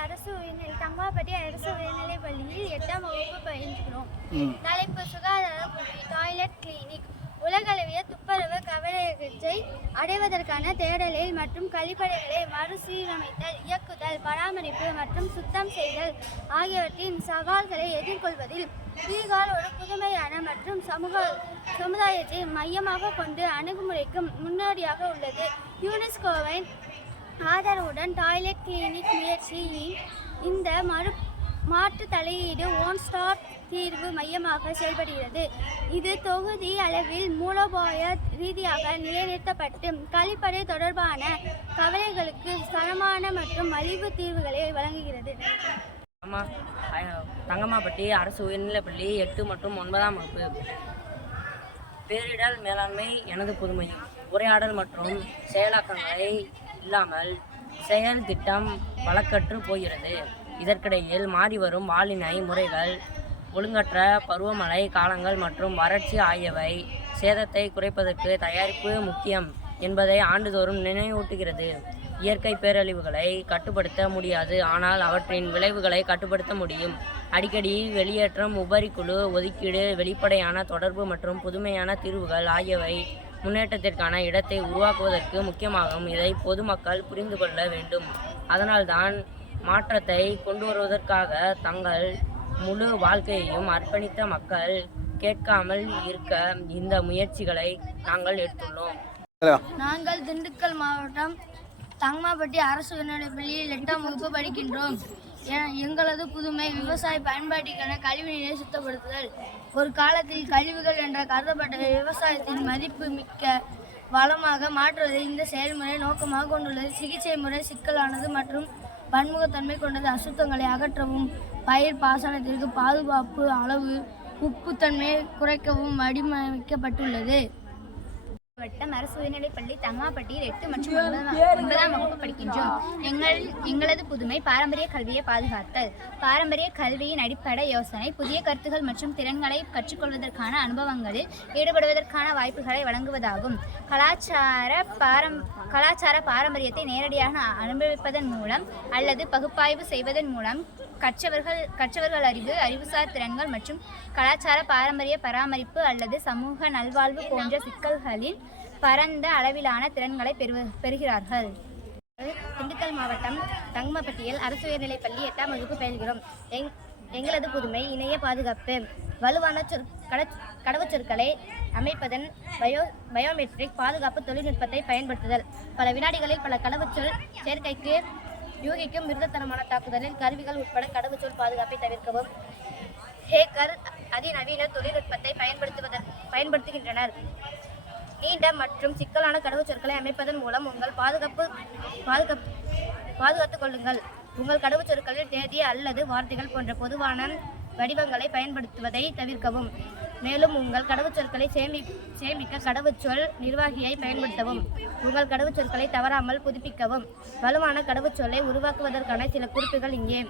தங்கமாப்பட்டி அரசு உயர்நிலைப் பள்ளியில் 8ஆம் வகுப்பு பயின்றோம். தலைப்பு சுகாதார டாய்லெட் கிளினிக். உலகளவிய துப்புரவு கவலைகளை அடைவதற்கான தேடலில் மற்றும் கழிப்பறைகளை மறுசீரமைத்தல், இயக்குதல், பராமரிப்பு மற்றும் சுத்தம் செய்தல் ஆகியவற்றின் சவால்களை எதிர்கொள்வதில் பீகார் ஒரு புதுமையான மற்றும் சமுதாயத்தை மையமாக கொண்டு அணுகுமுறைக்கு முன்னோடியாக உள்ளது. யுனெஸ்கோவின் ஆதரவுடன் டாய்லெட் கிளினிக் முயற்சியின் இந்த மாற்று தலையீடு ஒன் ஸ்டாப் தீர்வு மையமாக செயல்படுகிறது. இது தொகுதி அளவில் மூலோபாய ரீதியாக நிலைநிறுத்தப்பட்டு கழிப்பறை தொடர்பான கவலைகளுக்கு ஸ்தலமான மற்றும் மலிவு தீர்வுகளை வழங்குகிறது. தங்கமாப்பட்டி அரசு உயர்நிலைப்பள்ளி 8 மற்றும் 9ஆம் வகுப்பு. பேரிடர் மேலாண்மை எனது புதுமை. உரையாடல் மற்றும் செயலாக்கங்களை இல்லாமல் செயல் திட்டம் வழக்கற்று போகிறது. இதற்கிடையில் மாறிவரும் வானிலை முறைகள், ஒழுங்கற்ற பருவமழை காலங்கள் மற்றும் வறட்சி ஆகியவை சேதத்தை குறைப்பதற்கு தயாரிப்பு முக்கியம் என்பதை ஆண்டுதோறும் நினைவூட்டுகிறது. இயற்கை பேரழிவுகளை கட்டுப்படுத்த முடியாது, ஆனால் அவற்றின் விளைவுகளை கட்டுப்படுத்த முடியும். அடிக்கடி வெளியேற்றம், உபரிக்குழு ஒதுக்கீடு, வெளிப்படையான தொடர்பு மற்றும் புதுமையான தீர்வுகள் ஆகியவை முன்னேற்றத்திற்கான இடத்தை உருவாக்குவதற்கு முக்கியமாகும். இதை பொதுமக்கள் புரிந்து கொள்ள வேண்டும். அதனால்தான் மாற்றத்தை கொண்டு வருவதற்காக தங்கள் முழு வாழ்க்கையையும் அர்ப்பணித்த மக்கள் கேட்காமல் இருக்க இந்த முயற்சிகளை நாங்கள் எடுத்துள்ளோம். நாங்கள் திண்டுக்கல் மாவட்டம் தங்கமாப்பட்டி அரசு உயர்நிலைப் பள்ளியில் 8ஆம் வகுப்பு படிக்கின்றோம். எங்களது புதுமை விவசாய பயன்பாட்டிற்கான கழிவுநீரை சுத்தப்படுத்துதல். ஒரு காலத்தில் கழிவுகள் என்ற கருதப்பட்ட விவசாயத்தின் மதிப்பு மிக்க வளமாக மாற்றுவதை இந்த செயல்முறை நோக்கமாக கொண்டுள்ளது. சிகிச்சை முறை சிக்கலானது மற்றும் பன்முகத்தன்மை கொண்டது. அசுத்தங்களை அகற்றவும், பயிர் பாசனத்திற்கு பாதுகாப்பு, அளவு உப்புத்தன்மையை குறைக்கவும் வடிவமைக்கப்பட்டுள்ளது. வட்டம் அரசு உயர்நிலைப் பள்ளி தங்கமாப்பட்டியில் 8 மற்றும் 9ஆம் வகுப்பு படிக்கின்றோம். எங்களது புதுமை பாரம்பரிய கல்வியை பாதுகாத்தல். பாரம்பரிய கல்வியின் அடிப்படை யோசனை புதிய கருத்துகள் மற்றும் திறன்களை கற்றுக்கொள்வதற்கான அனுபவங்களில் ஈடுபடுவதற்கான வாய்ப்புகளை வழங்குவதாகும். கலாச்சார பாரம்பரியத்தை நேரடியாக அனுபவிப்பதன் மூலம் அல்லது பகுப்பாய்வு செய்வதன் மூலம் கற்றவர்கள் அறிவுசார் திறன்கள் மற்றும் கலாச்சார பாரம்பரிய பராமரிப்பு அல்லது சமூக நல்வாழ்வு போன்ற சிக்கல்களின் பரந்த அளவிலான திறன்களை பெறுகிறார்கள். திண்டுக்கல் மாவட்டம் தங்கமாப்பட்டியில் அரசு உயர்நிலைப் பள்ளி 8ஆம் வகுப்பு பயில்கிறோம். எங்களது புதுமை இணைய பாதுகாப்பு. வலுவான கடவுச்சொற்களை அமைப்பதன் பயோமெட்ரிக் பாதுகாப்பு தொழில்நுட்பத்தை பயன்படுத்துதல். பல வினாடிகளில் பல கடவுச்சொல் சேர்க்கைக்கு யூகிக்கும் மிருகத்தனமான தாக்குதலில் கருவிகள் உட்பட கடவுச்சொல் பாதுகாப்பை தவிர்க்கவும். ஹேக்கர் அதிநவீன தொழில்நுட்பத்தை பயன்படுத்துகின்றனர். நீண்ட மற்றும் சிக்கலான கடவுச்சொற்களை அமைப்பதன் மூலம் உங்கள் பாதுகாத்துக் கொள்ளுங்கள். உங்கள் கடவுச்சொற்களில் தேதி அல்லது வார்த்தைகள் போன்ற பொதுவான வடிவங்களை பயன்படுத்துவதை தவிர்க்கவும். மேலும் உங்கள் கடவுச்சொற்களை சேமிக்க கடவுச்சொல் நிர்வாகியை பயன்படுத்தவும். உங்கள் கடவுச்சொற்களை தவறாமல் புதுப்பிக்கவும். வலுவான கடவுச்சொல்லை உருவாக்குவதற்கான சில குறிப்புகள் இங்கே.